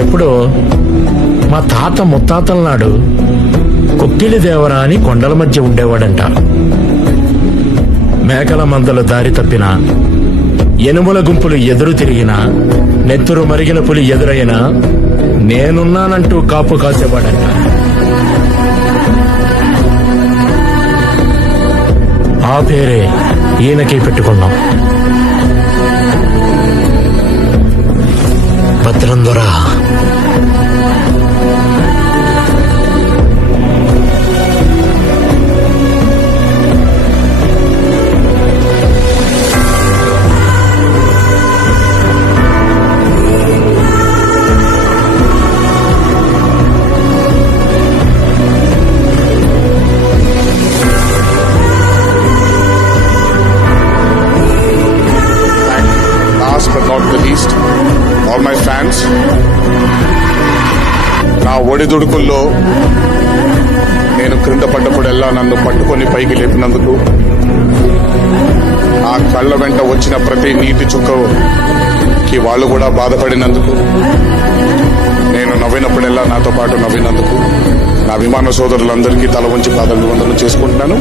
అప్పుడెప్పుడు మా తాత ముత్తాతల నాడు కొక్కిలి దేవరా అని కొండల మధ్య ఉండేవాడంట. మేకల మందలు దారి తప్పినా, ఎనుముల గుంపులు ఎదురు తిరిగినా, నెత్తురు మరిగిన పులి ఎదురైనా నేనున్నానంటూ కాపు కాసేవాడంట. ఆ పేరే ఈయనకి పెట్టుకున్నాం. భద్రం దొరా. ఆల్ మై ఫ్యాన్స్, నా ఒడిదుడుకుల్లో నేను క్రింద పడ్డప్పుడెల్లా నన్ను పట్టుకొని పైకి లేపినందుకు, ఆ కళ్ళ వెంట వచ్చిన ప్రతి నీటి చుక్కకి వాళ్ళు కూడా బాధపడినందుకు, నేను నవ్వినప్పుడెల్లా నాతో పాటు నవ్వినందుకు నా అభిమాన సోదరులందరికీ తల వంచి పాదాభివందనం చేసుకుంటున్నాను.